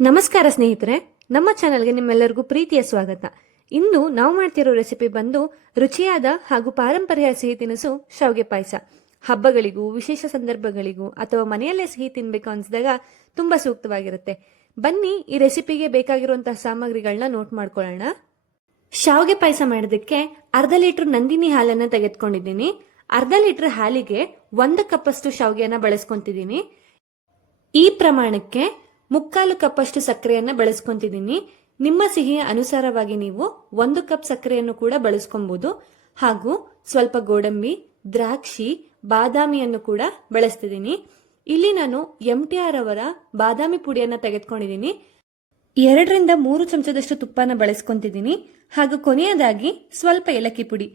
ನಮಸ್ಕಾರ ಸ್ನೇಹಿತರೆ, ನಮ್ಮ ಚಾನಲ್ಗೆ ನಿಮ್ಮೆಲ್ಲರಿಗೂ ಪ್ರೀತಿಯ ಸ್ವಾಗತ. ಇಂದು ನಾವು ಮಾಡ್ತಿರೋ ರೆಸಿಪಿ ಬಂದು ರುಚಿಯಾದ ಹಾಗೂ ಪಾರಂಪರ್ಯ ಸಿಹಿ ತಿನಿಸು ಶಾವಿಗೆ ಪಾಯಸ. ಹಬ್ಬಗಳಿಗೂ, ವಿಶೇಷ ಸಂದರ್ಭಗಳಿಗೂ ಅಥವಾ ಮನೆಯಲ್ಲೇ ಸಿಹಿ ತಿನ್ಬೇಕು ಅನ್ಸಿದಾಗ ತುಂಬಾ ಸೂಕ್ತವಾಗಿರುತ್ತೆ. ಬನ್ನಿ ಈ ರೆಸಿಪಿಗೆ ಬೇಕಾಗಿರುವಂತಹ ಸಾಮಗ್ರಿಗಳನ್ನ ನೋಟ್ ಮಾಡ್ಕೊಳ್ಳೋಣ. ಶಾವಿಗೆ ಪಾಯಸ ಮಾಡೋದಕ್ಕೆ ಅರ್ಧ ಲೀಟರ್ ನಂದಿನಿ ಹಾಲನ್ನ ತೆಗೆದುಕೊಂಡಿದ್ದೀನಿ. ಅರ್ಧ ಲೀಟರ್ ಹಾಲಿಗೆ ಒಂದು ಕಪ್ಪಷ್ಟು ಶಾವಿಗೆಯನ್ನ ಬಳಸ್ಕೊಂತಿದ್ದೀನಿ. ಈ ಪ್ರಮಾಣಕ್ಕೆ ಮುಕ್ಕಾಲು ಕಪ್ಪಷ್ಟು ಸಕ್ಕರೆಯನ್ನ ಬಳಸ್ಕೊಂತಿದ್ದೀನಿ. ನಿಮ್ಮ ಸಿಹಿಯ ಅನುಸಾರವಾಗಿ ನೀವು ಒಂದು ಕಪ್ ಸಕ್ಕರೆಯನ್ನು ಕೂಡ ಬಳಸ್ಕೊಬಹುದು ಹಾಗೂ ಸ್ವಲ್ಪ ಗೋಡಂಬಿ, ದ್ರಾಕ್ಷಿ, ಬಾದಾಮಿಯನ್ನು ಕೂಡ ಬಳಸ್ತಿದ್ದೀನಿ. ಇಲ್ಲಿ ನಾನು ಎಂ ಟಿ ಆರ್ ಅವರ ಬಾದಾಮಿ ಪುಡಿಯನ್ನ ತೆಗೆದುಕೊಂಡಿದ್ದೀನಿ. ಎರಡರಿಂದ ಮೂರು ಚಮಚದಷ್ಟು ತುಪ್ಪನ ಬಳಸ್ಕೊಂತಿದ್ದೀನಿ. ಹಾಗೂ ಕೊನೆಯದಾಗಿ ಸ್ವಲ್ಪ ಏಲಕ್ಕಿ ಪುಡಿ.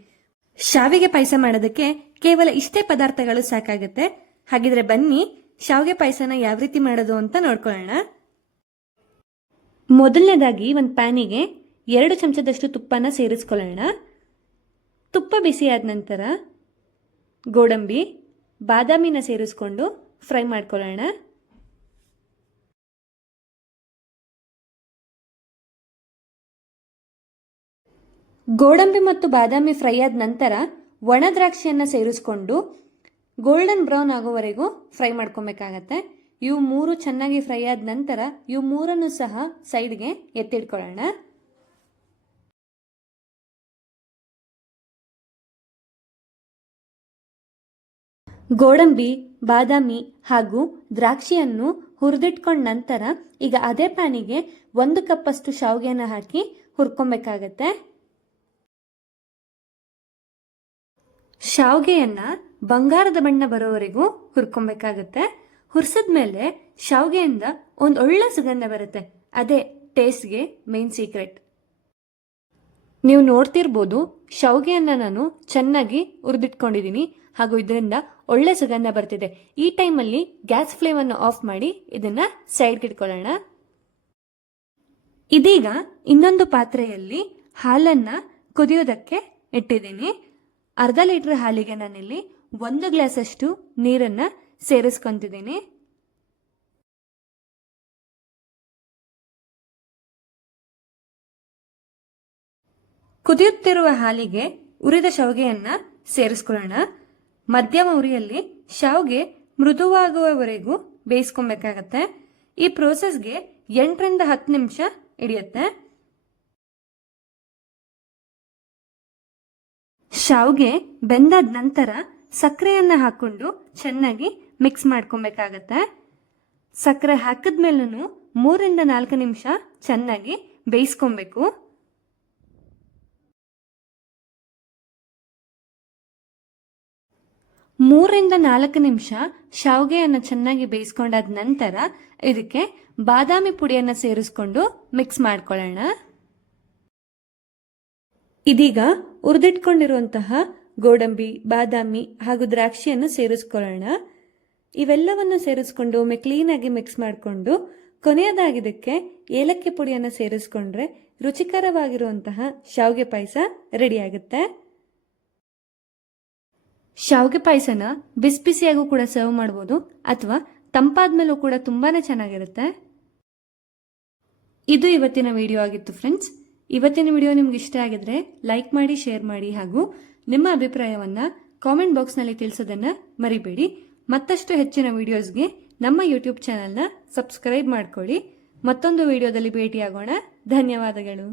ಶಾವಿಗೆ ಪಾಯಸ ಮಾಡೋದಕ್ಕೆ ಕೇವಲ ಇಷ್ಟೇ ಪದಾರ್ಥಗಳು ಸಾಕಾಗುತ್ತೆ. ಹಾಗಿದ್ರೆ ಬನ್ನಿ ಶಾವಿಗೆ ಪಾಯಸನ ಯಾವ ರೀತಿ ಮಾಡೋದು ಅಂತ ನೋಡ್ಕೊಳ್ಳೋಣ. ಮೊದಲನೇದಾಗಿ ಒಂದು ಪ್ಯಾನಿಗೆ ಎರಡು ಚಮಚದಷ್ಟು ತುಪ್ಪನ ಸೇರಿಸ್ಕೊಳ್ಳೋಣ. ತುಪ್ಪ ಬಿಸಿಯಾದ ನಂತರ ಗೋಡಂಬಿ, ಬಾದಾಮಿನ ಸೇರಿಸ್ಕೊಂಡು ಫ್ರೈ ಮಾಡ್ಕೊಳ್ಳೋಣ. ಗೋಡಂಬಿ ಮತ್ತು ಬಾದಾಮಿ ಫ್ರೈ ಆದ ನಂತರ ಒಣ ದ್ರಾಕ್ಷಿಯನ್ನು ಸೇರಿಸ್ಕೊಂಡು ಗೋಲ್ಡನ್ ಬ್ರೌನ್ ಆಗೋವರೆಗೂ ಫ್ರೈ ಮಾಡ್ಕೊಬೇಕಾಗತ್ತೆ. ಇವು ಮೂರು ಚೆನ್ನಾಗಿ ಫ್ರೈ ಆದ ನಂತರ ಇವು ಮೂರನ್ನು ಸಹ ಸೈಡ್ಗೆ ಎತ್ತಿಟ್ಕೊಳ್ಳೋಣ. ಗೋಡಂಬಿ, ಬಾದಾಮಿ ಹಾಗೂ ದ್ರಾಕ್ಷಿಯನ್ನು ಹುರಿದಿಟ್ಕೊಂಡ ನಂತರ ಈಗ ಅದೇ ಪ್ಯಾನಿಗೆ ಒಂದು ಕಪ್ಪಷ್ಟು ಶಾವಿಗೆಯನ್ನು ಹಾಕಿ ಹುರ್ಕೊಬೇಕಾಗತ್ತೆ. ಶಾವಿಗೆಯನ್ನ ಬಂಗಾರದ ಬಣ್ಣ ಬರೋವರೆಗೂ ಹುರ್ಕೊಬೇಕಾಗತ್ತೆ. ಹುರ್ಸಿದ್ಮೇಲೆ ಶಾವಿಗೆಯಿಂದ ಒಂದು ಒಳ್ಳೆ ಸುಗಂಧ ಬರುತ್ತೆ. ಅದೇ ಟೇಸ್ಟ್ಗೆ ಮೇನ್ ಸೀಕ್ರೆಟ್ ನೀವು ನೋಡ್ತಿರ್ಬೋದು, ಶಾವಿಗೆಯನ್ನ ನಾನು ಚೆನ್ನಾಗಿ ಹುರಿದಿಟ್ಕೊಂಡಿದ್ದೀನಿ ಹಾಗೂ ಇದರಿಂದ ಒಳ್ಳೆ ಸುಗಂಧ ಬರ್ತಿದೆ. ಈ ಟೈಮಲ್ಲಿ ಗ್ಯಾಸ್ ಫ್ಲೇಮನ್ನು ಆಫ್ ಮಾಡಿ ಇದನ್ನ ಸೈಡ್ಗೆ ಇಟ್ಕೊಳ್ಳೋಣ. ಇದೀಗ ಇನ್ನೊಂದು ಪಾತ್ರೆಯಲ್ಲಿ ಹಾಲನ್ನ ಕುದಿಯೋದಕ್ಕೆ ಇಟ್ಟಿದ್ದೀನಿ. ಅರ್ಧ ಲೀಟರ್ ಹಾಲಿಗೆ ನಾನಿಲ್ಲಿ ಒಂದು ಗ್ಲಾಸಷ್ಟು ನೀರನ್ನು ಸೇರಿಸ್ಕೊಂತಿದ್ದೀನಿ. ಕುದಿಯುತ್ತಿರುವ ಹಾಲಿಗೆ ಉರಿದ ಶಾವಿಗೆಯನ್ನು ಸೇರಿಸ್ಕೊಳ್ಳೋಣ. ಮಧ್ಯಮ ಉರಿಯಲ್ಲಿ ಶಾವಿಗೆ ಮೃದುವಾಗುವವರೆಗೂ ಬೇಯಿಸ್ಕೊಬೇಕಾಗತ್ತೆ. ಈ ಪ್ರೋಸೆಸ್ಗೆ ಎಂಟರಿಂದ ಹತ್ತು ನಿಮಿಷ ಹಿಡಿಯುತ್ತೆ. ಶಾವ್ಗೆ ಬೆಂದಾದ ನಂತರ ಸಕ್ಕರೆಯನ್ನು ಹಾಕ್ಕೊಂಡು ಚೆನ್ನಾಗಿ ಮಿಕ್ಸ್ ಮಾಡ್ಕೊಬೇಕಾಗತ್ತೆ. ಸಕ್ಕರೆ ಹಾಕಿದ ಮೇಲೂ ಮೂರಿಂದ ನಾಲ್ಕು ನಿಮಿಷ ಚೆನ್ನಾಗಿ ಬೇಯಿಸ್ಕೊಬೇಕು. ಮೂರಿಂದ ನಾಲ್ಕು ನಿಮಿಷ ಶಾವಿಗೆಯನ್ನು ಚೆನ್ನಾಗಿ ಬೇಯಿಸ್ಕೊಂಡಾದ ನಂತರ ಇದಕ್ಕೆ ಬಾದಾಮಿ ಪುಡಿಯನ್ನು ಸೇರಿಸ್ಕೊಂಡು ಮಿಕ್ಸ್ ಮಾಡ್ಕೊಳ್ಳೋಣ. ಇದೀಗ ಹುರಿದಿಟ್ಕೊಂಡಿರುವಂತಹ ಗೋಡಂಬಿ, ಬಾದಾಮಿ ಹಾಗೂ ದ್ರಾಕ್ಷಿಯನ್ನು ಸೇರಿಸ್ಕೊಳ್ಳೋಣ. ಇವೆಲ್ಲವನ್ನು ಸೇರಿಸ್ಕೊಂಡು ಒಮ್ಮೆ ಕ್ಲೀನಾಗಿ ಮಿಕ್ಸ್ ಮಾಡಿಕೊಂಡು ಕೊನೆಯದಾಗಿದ್ದಕ್ಕೆ ಏಲಕ್ಕಿ ಪುಡಿಯನ್ನು ಸೇರಿಸ್ಕೊಂಡ್ರೆ ರುಚಿಕರವಾಗಿರುವಂತಹ ಶಾವಿಗೆ ಪಾಯಸ ರೆಡಿ ಆಗುತ್ತೆ. ಶಾವಿಗೆ ಪಾಯಸನ ಬಿಸಿ ಬಿಸಿಯಾಗೂ ಕೂಡ ಸರ್ವ್ ಮಾಡ್ಬೋದು ಅಥವಾ ತಂಪಾದ್ಮೇಲೂ ಕೂಡ ತುಂಬಾನೇ ಚೆನ್ನಾಗಿರುತ್ತೆ. ಇದು ಇವತ್ತಿನ ವಿಡಿಯೋ ಆಗಿತ್ತು ಫ್ರೆಂಡ್ಸ್ ಇವತ್ತಿನ ವಿಡಿಯೋ ನಿಮ್ಗೆ ಇಷ್ಟ ಆಗಿದ್ರೆ ಲೈಕ್ ಮಾಡಿ, ಶೇರ್ ಮಾಡಿ ಹಾಗೂ ನಿಮ್ಮ ಅಭಿಪ್ರಾಯವನ್ನ ಕಾಮೆಂಟ್ ಬಾಕ್ಸ್ನಲ್ಲಿ ತಿಳಿಸೋದನ್ನ ಮರಿಬೇಡಿ. ಮತ್ತಷ್ಟು ಹೆಚ್ಚಿನ ವಿಡಿಯೋಸ್ಗೆ ನಮ್ಮ ಯೂಟ್ಯೂಬ್ ಚಾನೆಲ್ನ ಸಬ್ಸ್ಕ್ರೈಬ್ ಮಾಡ್ಕೊಳ್ಳಿ. ಮತ್ತೊಂದು ವಿಡಿಯೋದಲ್ಲಿ ಭೇಟಿಯಾಗೋಣ. ಧನ್ಯವಾದಗಳು.